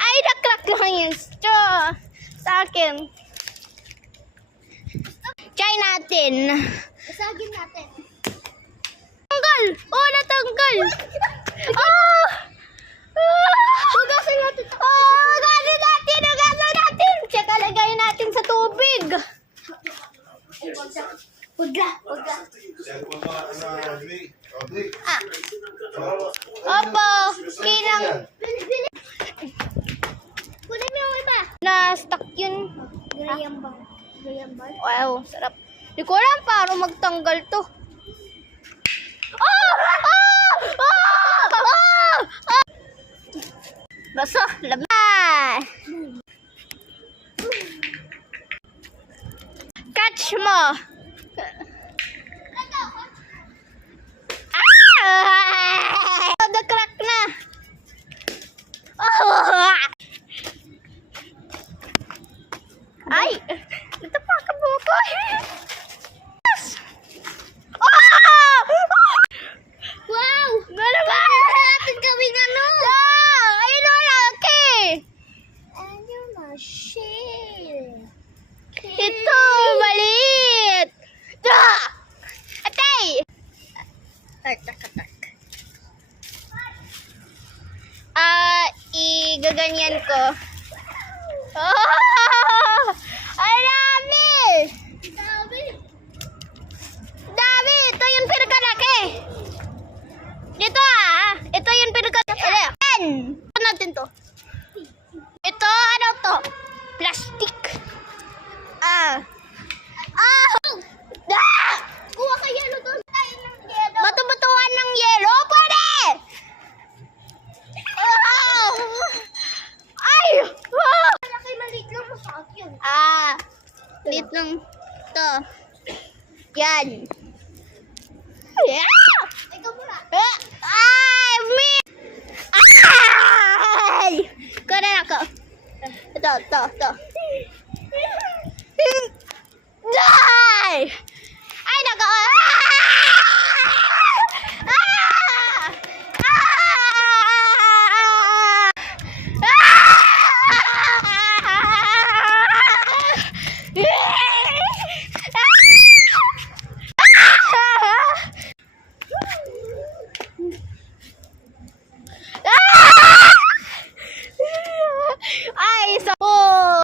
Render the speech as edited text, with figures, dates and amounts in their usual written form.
Ay, nakrak lang yun. Sa akin. Try natin. Basagin natin. Tanggal! Oh, natanggal! Oh! Hugasan natin. Oh, hugasan natin! Tsaka lagay natin sa tubig. Huga. Opo, kinang Kunin mo yung iba. na-stuck yun. Graham ball. Wow, sarap. Di ko alam paano magtanggal to. Oh! Oh! Oh! Oh! Oh! Baso, laban. Catch mo. Ah! Nag-crack na. Oh! Ay! Ito pa ka buko. Wow! Ano ba? Natin gawin ano? Ayun o, laki. Ano machine? Ito, maliit. Atay! Igaganyan ko. Oh! Ang dami! Dami! Ito yung pinakalaki. Dito ito yung pinakalaki. Ito natin to. Ito, ano to? Plastic. Kuha ka yelo doon. Bato-batuan ng yelo. Pwede! Ay! Malaki maliit lang masakit yun. Lit lang to. Yan. Ikaw muna. Ay! Ay! Kunin ako. Ito. Ay! Ay, nako!